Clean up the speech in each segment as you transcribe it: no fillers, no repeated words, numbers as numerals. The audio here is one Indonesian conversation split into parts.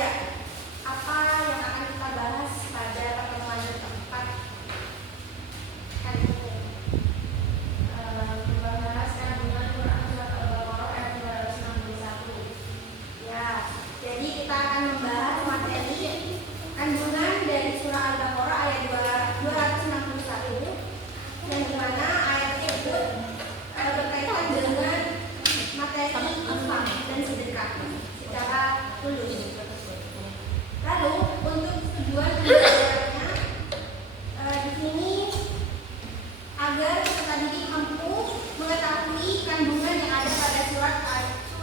aja. Apa yang akan kita bahas pada pertemuan keempat hari ini? Membahas kandungan Quran surat Al-Baqarah ayat 261. Ya, jadi kita akan membahas materi kandungan dari surah Al-Baqarah ayat 261, yang dimana ayat tersebut berkaitan dengan materi infak dan sedekah secara tulus. Lalu untuk tujuan pembelajarannya di sini agar peserta didik mampu mengetahui kandungan yang ada pada surat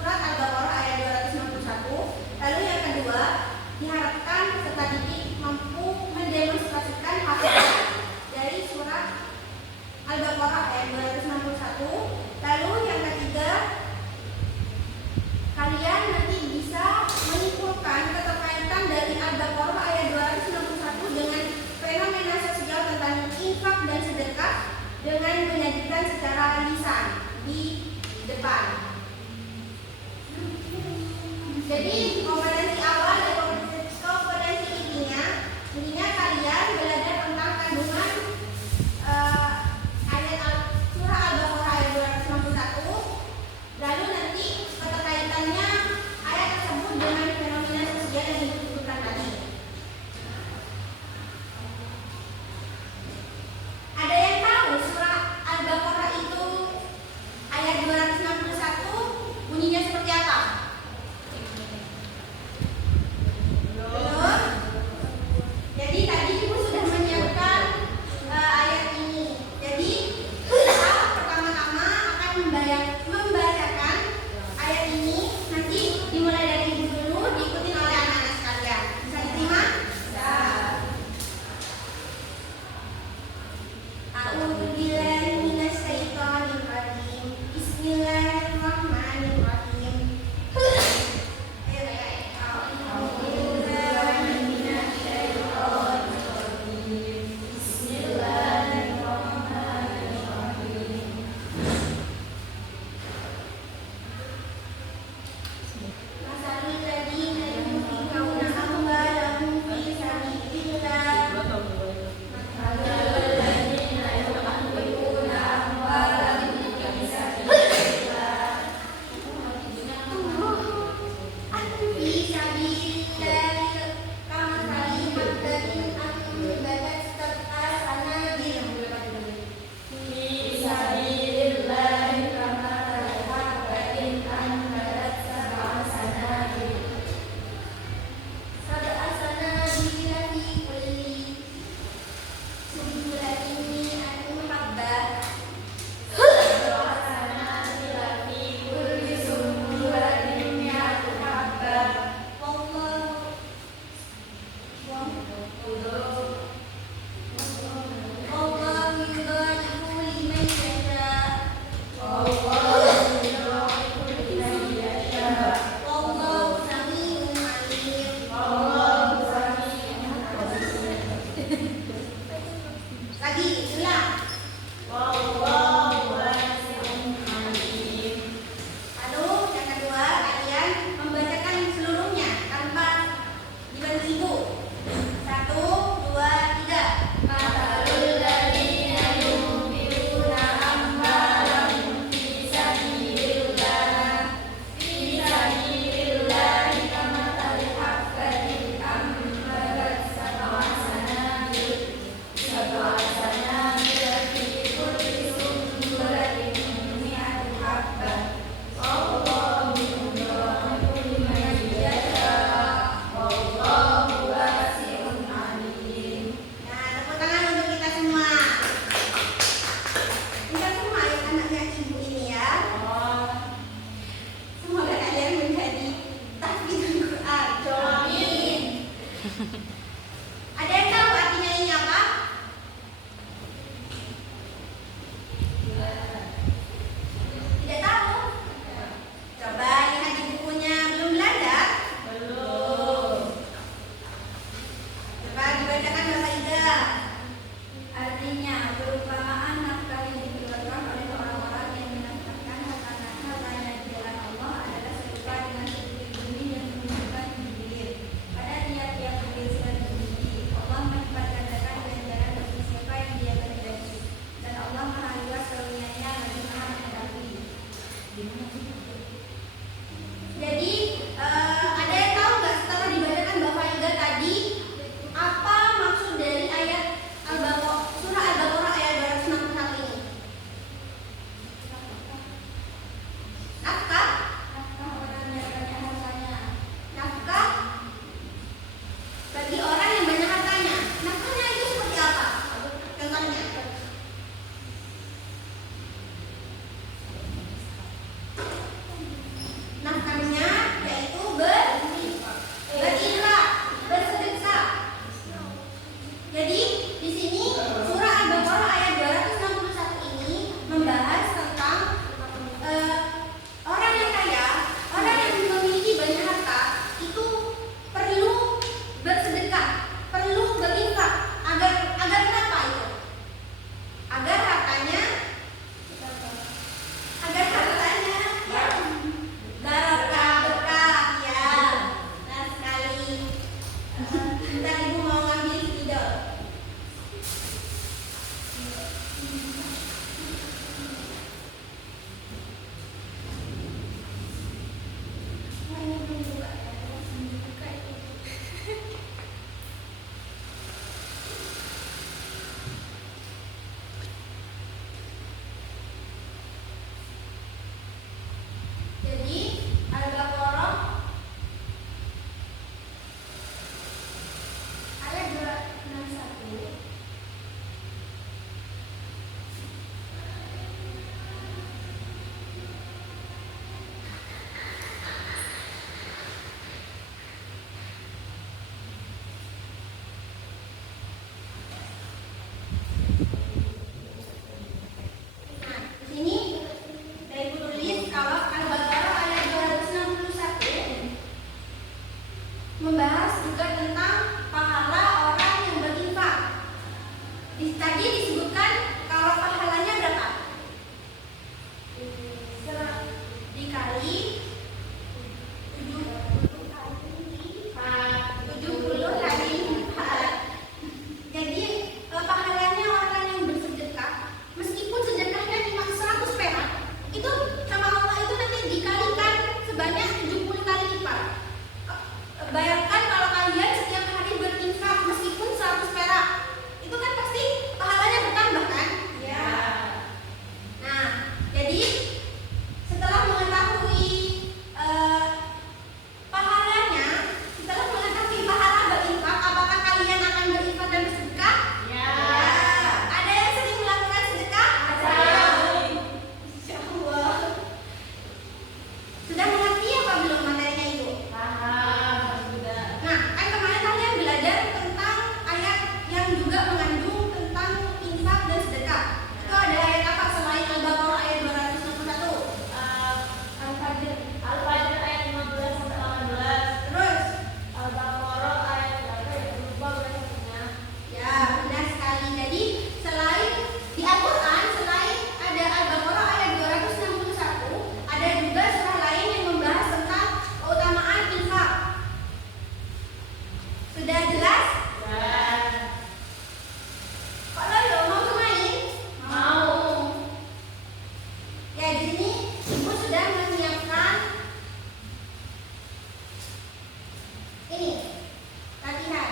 Al-Baqarah ayat 261. Lalu yang kedua, diharapkan peserta didik mampu mendemonstrasikan hafalan dari surat Al-Baqarah ayat 261. Lalu yang ketiga, kalian nanti bisa menyimpulkan keterkaitan dari Al-Baqarah ayat 261 dengan fenomena sosial tentang infak dan sedekah dengan menyajikan secara lisan di depan. Jadi kompetensi awal dan kompetensi intinya kalian belajar tentang kandungan surah Al-Baqarah ayat Ntar ibu mau ngambil spidol. Jadi Al-Baqarah ayat 261. Nah, di sini dari ibu tulis kalau Al-Baqarah ayat 261 membahas juga tentang pahala orang yang berinfak. Tadi disebutkan kalau pahalanya berapa? Dikali 70 kali lipat. Jadi pahalanya orang yang bersedekah, meskipun sedekahnya cuma 100 perak, itu sama Allah itu nanti dikalikan sebanyak 70 kali lipat. Bayangkan kalau kalian setiap hari berinfak meskipun 100 perak, itu kan pasti pahalanya bertambah kan? Ya. Nah, jadi setelah mengetahui pahalanya, setelah mengetahui pahala berinfak, apakah kalian akan berinfak dan bersedekah? Ya. Ada yang sering melakukan sedekah? Ada. Insya Allah. Sudah mengerti apa belum materinya ibu? Nah, kan kemarin kalian belajar tentang ayat yang juga mengandung tentang infak dan sedekah. Itu ada ayat apa selain Al-Baqarah ayat 261? Al-Fajr ayat 15 sampai 18. Terus, Al-Baqarah ayat berapa ya? Lupa berapa. ya benar sekali. Jadi selain di Al-Quran, selain ada Al-Baqarah ayat 261, ada juga surah lain yang membahas tentang keutamaan infak. Sudah jelas? Kalau lo mau kemarin? Mau. Ya, di sini ibu sudah menyiapkan ini latihan.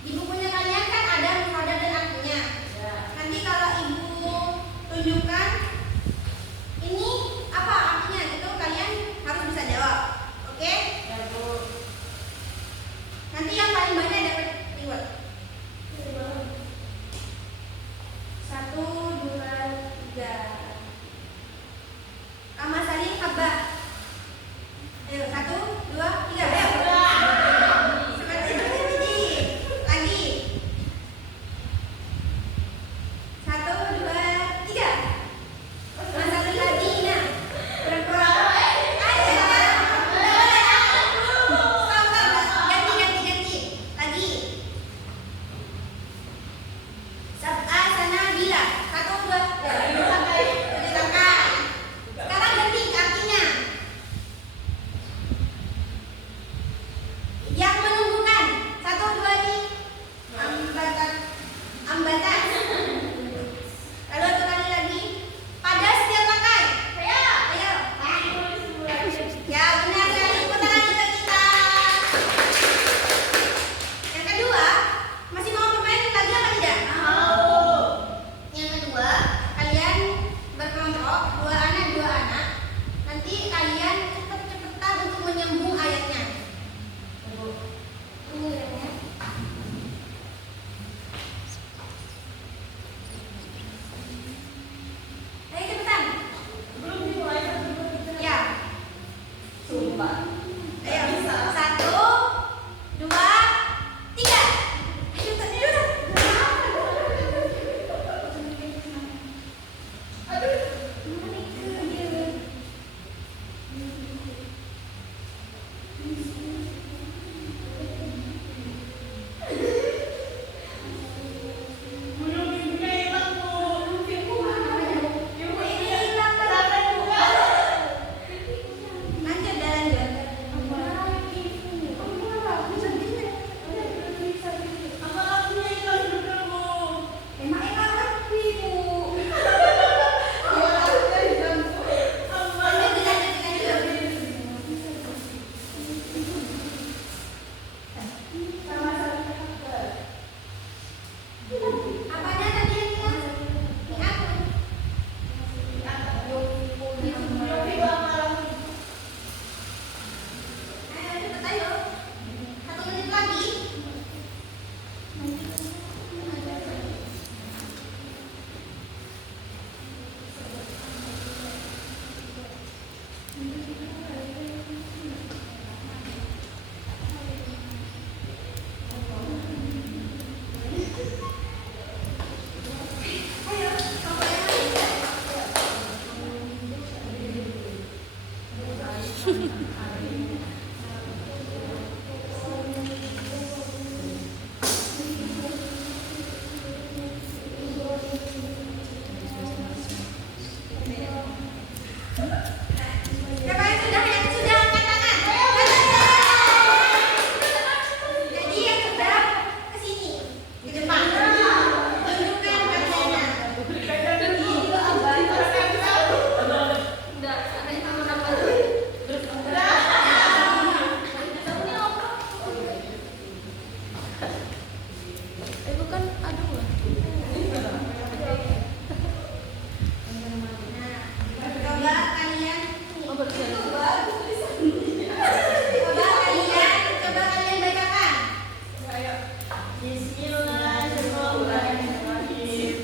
Di bukunya kalian kan ada mufradat dan artinya. Ya. Nanti kalau ibu tunjukkan ini apa artinya gitu, kalian harus bisa jawab. Oke? Ya, Bu. Nanti yang paling banyak dapat 5. Apanya tadi yang bilang? Ini aku. Ayo cepet ayo. 1 menit lagi. Ayo, kamu yang lain ya. Siapa yang sudah angkat tangan? Jadi yang sudah ke sini, ke depan. Tunjukkan karyanya. Nah, coba kalian bacakan. Bismillahirrahmanirrahim.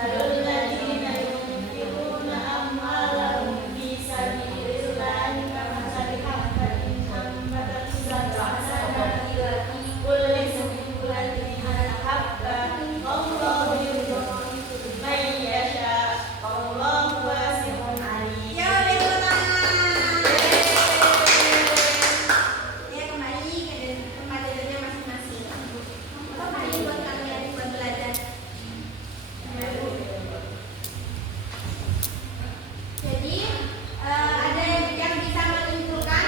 Alladzina yunfiquna amwalahum fi sabilillahi kamathali habbatin ambatat sab'a sanabila fi kulli sunbulatin mi'atu habba wallahu yudhi'u man yasha wallahu wasi'un 'alim. Ya, beri tangan. Ya, kembali ke tempat duduknya masing-masing. Apa ini buat kalian buat belajar? Jadi ada yang bisa menyimpulkan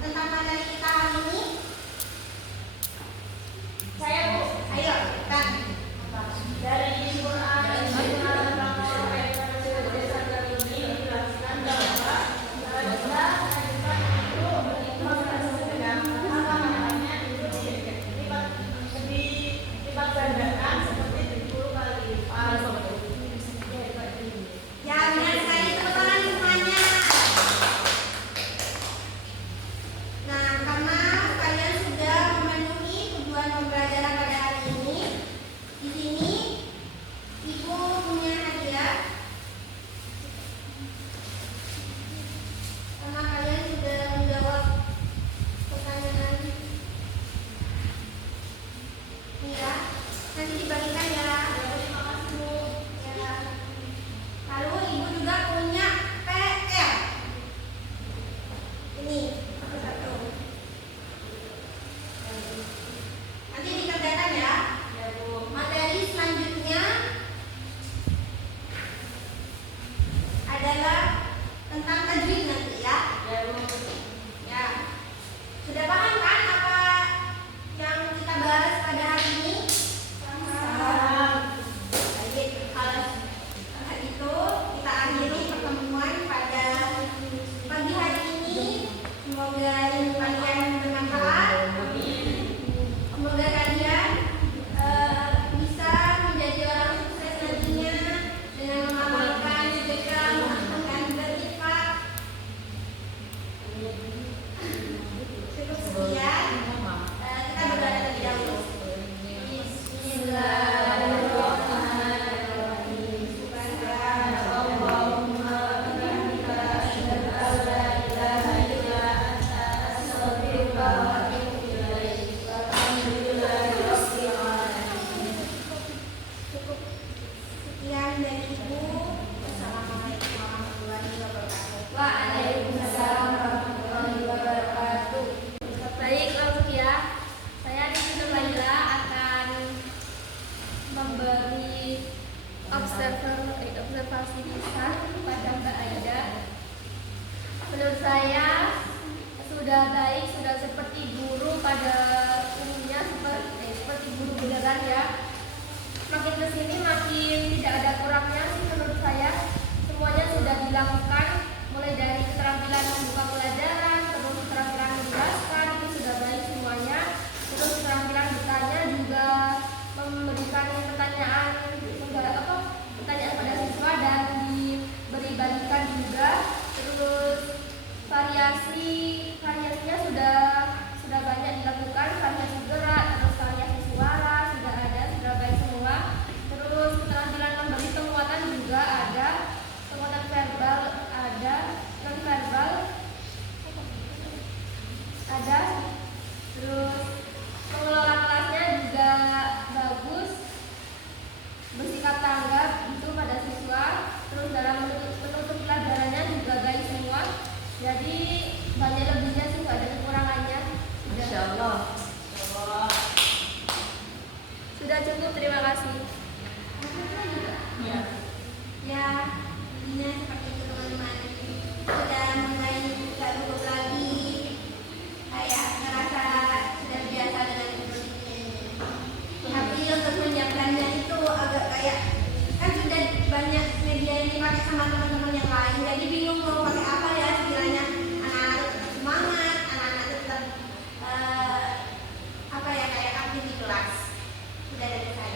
tentang materi kita hari ini? Saya Bu, Ayo, kan. dari Quran dan Sunnah Rasul ayat 1 ini dijelaskan bahwa kita itu beriman dan sedekah. Apa maknanya itu dilipat gandakan seperti 10 kali lipat. Ya, benar sekali, tepuk tangan semuanya. Nah, karena kalian sudah memenuhi tujuan pembelajaran pada hari ini, di sini Ibu punya hadiah. Karena kalian sudah menjawab pertanyaan ini ya, nanti dibagikan ya. Terima kasih Bu. Ya. Lalu Ibu juga punya PR. Ini satu. Nanti dikerjakan ya. Ya Bu. Materi selanjutnya adalah tentang tajwid nanti ya. Ya Bu. Ya. Sudah paham kan apa yang kita bahas pada hari ini? Baik, kalau itu kita akhiri pertemuan pada pagi hari ini. Semoga ilmu kalian bermanfaat. Semoga kalian bisa menjadi orang sukses nantinya dengan mengamalkan sedekah, melakukan berinfak. Cukup sekian. Kita berdoa terlebih dahulu. Bismillahirrahmanirrahim. Subhanallahumma wa bihamdika asyhadu an la ilaha illa anta astaghfiruka wa atubu ilaik. Walhamdulillahirabbil alamin. Cukup sekian dari Ibu. Wassalamualaikum warahmatullahi wabarakatuh. Waalaikumsalam warahmatullahi wabarakatuh. Baik, langsung ya. Saya di sini Laila akan memberi observasi lisan kepada Mbak Aida. Menurut saya sudah baik, sudah seperti guru pada umumnya, seperti guru beneran ya. Makin kesini makin tidak ada kurangnya sih menurut saya. Semuanya sudah dilakukan, mulai dari keterampilan membuka pelajaran, terus keterampilan menjelaskan, itu sudah baik semuanya. Terus Sekian dari saya.